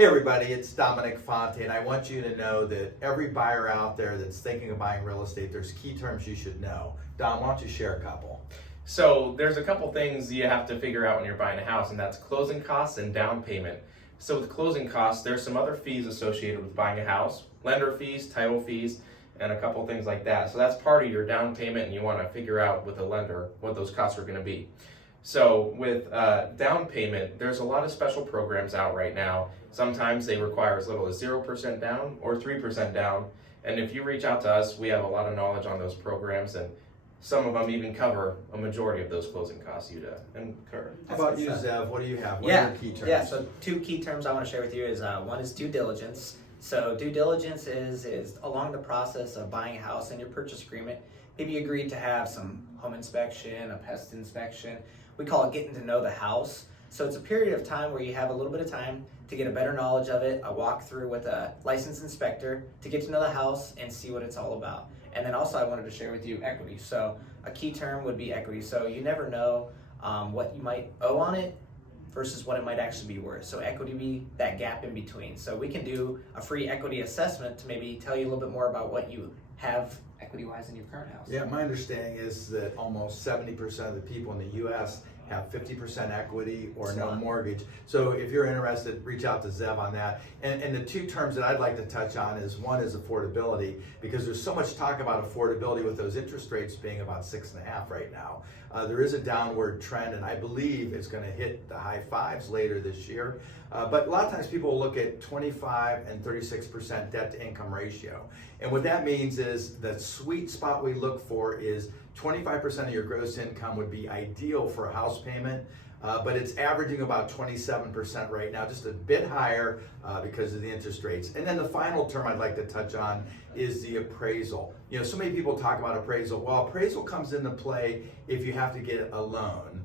Hey everybody, it's Dominic Fonte, and I want you to know that every buyer out there that's thinking of buying real estate, there's key terms you should know. Dom, why don't you share a couple? So there's a couple things you have to figure out when you're buying a house, and that's closing costs and down payment. So with closing costs, there's some other fees associated with buying a house, lender fees, title fees, and a couple things like that. So that's part of your down payment, and you want to figure out with the lender what those costs are going to be. So with down payment, there's a lot of special programs out right now. Sometimes they require as little as 0% down or 3% down. And if you reach out to us, we have a lot of knowledge on those programs, and some of them even cover a majority of those closing costs you'd incur. How about you, Zev? What do you have? What are your key terms? Yeah, so two key terms I want to share with you is one is due diligence. So due diligence is along the process of buying a house and your purchase agreement. Maybe you agreed to have some home inspection, a pest inspection. We call it getting to know the house. So it's a period of time where you have a little bit of time to get a better knowledge of it, a walkthrough with a licensed inspector to get to know the house and see what it's all about. And then also I wanted to share with you equity. So a key term would be equity. So you never know what you might owe on it versus what it might actually be worth. So equity be that gap in between. So we can do a free equity assessment to maybe tell you a little bit more about what you have equity-wise in your current house. Yeah, my understanding is that almost 70% of the people in the U.S. have 50% equity or no mortgage. So if you're interested, reach out to Zev on that. And the two terms that I'd like to touch on is one is affordability, because there's so much talk about affordability with those interest rates being about 6.5 right now. There is a downward trend, and I believe it's going to hit the high fives later this year. But a lot of times people look at 25 and 36% debt to income ratio. And what that means is the sweet spot we look for is 25% of your gross income would be ideal for a house payment, but it's averaging about 27% right now, just a bit higher because of the interest rates. And then the final term I'd like to touch on is the appraisal. You know, so many people talk about appraisal. Well, appraisal comes into play if you have to get a loan.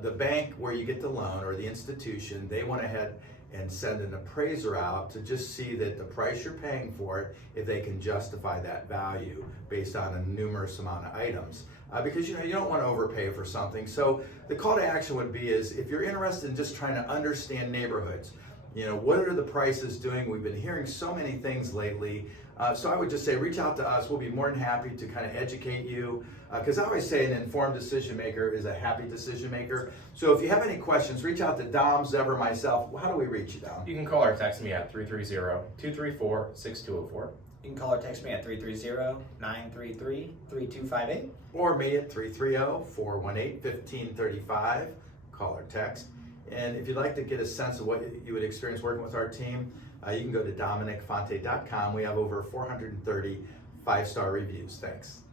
The bank where you get the loan or the institution, they went ahead and send an appraiser out to just see that the price you're paying for it, if they can justify that value based on a numerous amount of items. Because you don't want to overpay for something. So the call to action would be is if you're interested in just trying to understand neighborhoods, what are the prices doing? We've been hearing so many things lately. So I would just say reach out to us. We'll be more than happy to kind of educate you. Because I always say an informed decision maker is a happy decision maker. So if you have any questions, reach out to Dom, Zev, or myself. How do we reach you, Dom? You can call or text me at 330-234-6204. You can call or text me at 330-933-3258. Or me at 330-418-1535. Call or text. And if you'd like to get a sense of what you would experience working with our team, you can go to DominicFonte.com. We have over 430 5-star reviews. Thanks.